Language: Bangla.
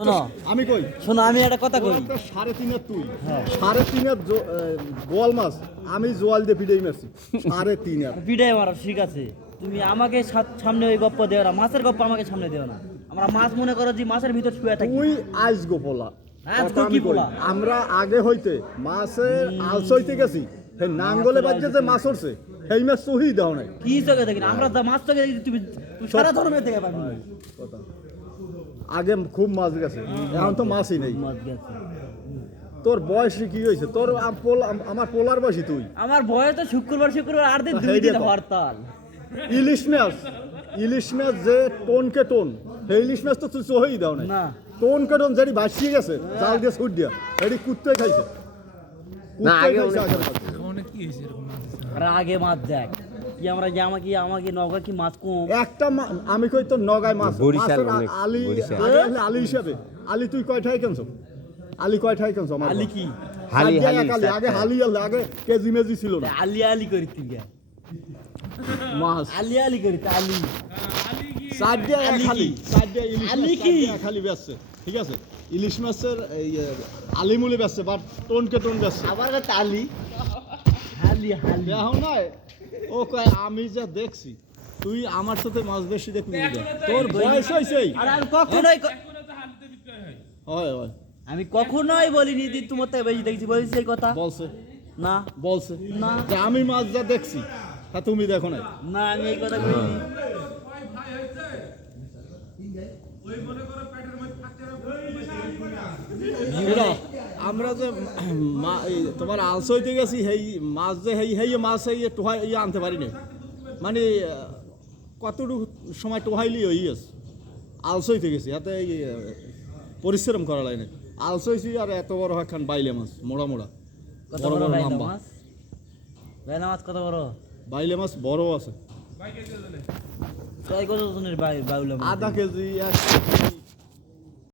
শোনো। আমি কই? শোনো আমি একটা কথা কই। সাড়ে তিনের তুই। হ্যাঁ। সাড়ে তিনের গোয়াল মাছ আমি জোয়াল দিয়ে ফিডেই মারছি। সাড়ে তিনের। পিঠাই মারো ঠিক আছে। তুমি আমাকে সামনে ওই গপ্প দেও না মাছের গপ্প আমাকে সামনে দেও না। আমরা মাছ মনে করো যে মাছের ভিতর শুয়ে থাকি। তুই আইস গোপলা আমি আমরা আগে হইতে মাছের আলস হইতে গেছি। নাঙ্গলে বাজছে যে মাছ উঠছে সেই মাছ সহি দাও নাই। কি চোখে দেখি আমরা মাছ চোখে দেখি তুমি তুমি সারা ধর্মের দেখে পাবি কথা। আগে খুব মাছ গেছে। এখন তো মাছই নেই। মাছ গেছে। তোর বয়স কি হয়েছে? তোর আম- পোল- আমার পোলার বয়সী তুই। আমার বয়স তো শুক্রবার শুক্রবার আর দিন দুই দিন হরতাল। ইলিশ মাছ। ইলিশ মাছ যে টোনকে টোন। সেই ইলিশ মাছ তো তুই সহি দাও না। টোনকে টোন যেটি ভাসিয়ে গেছে জাল দিয়ে ছুট দিয়া এটি কুত্তে খাইছে। কুত্তে আগে খাইছে কি আগে মাছ দেখ। কি আমরা আমাকে আমাকে নগা কি মাছ কম? একটা আমি কই তোর নগায় মাছ? বরিশাল আলি আলি হিসাবে। আলি তুই কয়টাই কেনছ? আলি কয়টাই কেনছ আমার আলি কি? হালি, হালি, খালি, আগে হালি আলি আগে কেজি মেজি ছিল না। আলি আলি করি তুই গা। মাছ। আলি আলি করি তো আলি। খালি কি? ইলিশ আলি কি? খালি বেচছে। ঠিক আছে? ইলিশ মাছের আলিমুলি বেচছে বা টোনকে টোন বেচছে। আবার আলি। হালি হালি। এখন নয় ও কয় আমি যা দেখছি তুই আমার সাথে মাছ বেশি দেখবি তোর বয়স হয়েছেই আর আমি কখনোই হয়। হয় আমি কখনোই বলিনি যে তোমার থেকে বেশি দেখছি। বলেছি এই কথা? বলছে। না। বলছে। না। যে আমি মাছ যা দেখছি তা তুমি দেখো না না আমি এই কথা বলিনি। এরা, আমরা যে তোমার আলস হইতে গেছি সেই মাছ যে সেই সেই মাছ সেই টোহাই ইয়ে আনতে পারি না মানে কতটুকু সময় টোহাইলি হই আছে আলস হইতে গেছি এই পরিশ্রম করা লাগে না আলস হইছি আর এত বড় একখান বাইলে মাছ মোড়া মোড়া। বড় বড় লম্বা। রাইনা মাছ কত বড়? বাইলে মাছ বড় আছে। আধা কেজি এক কেজি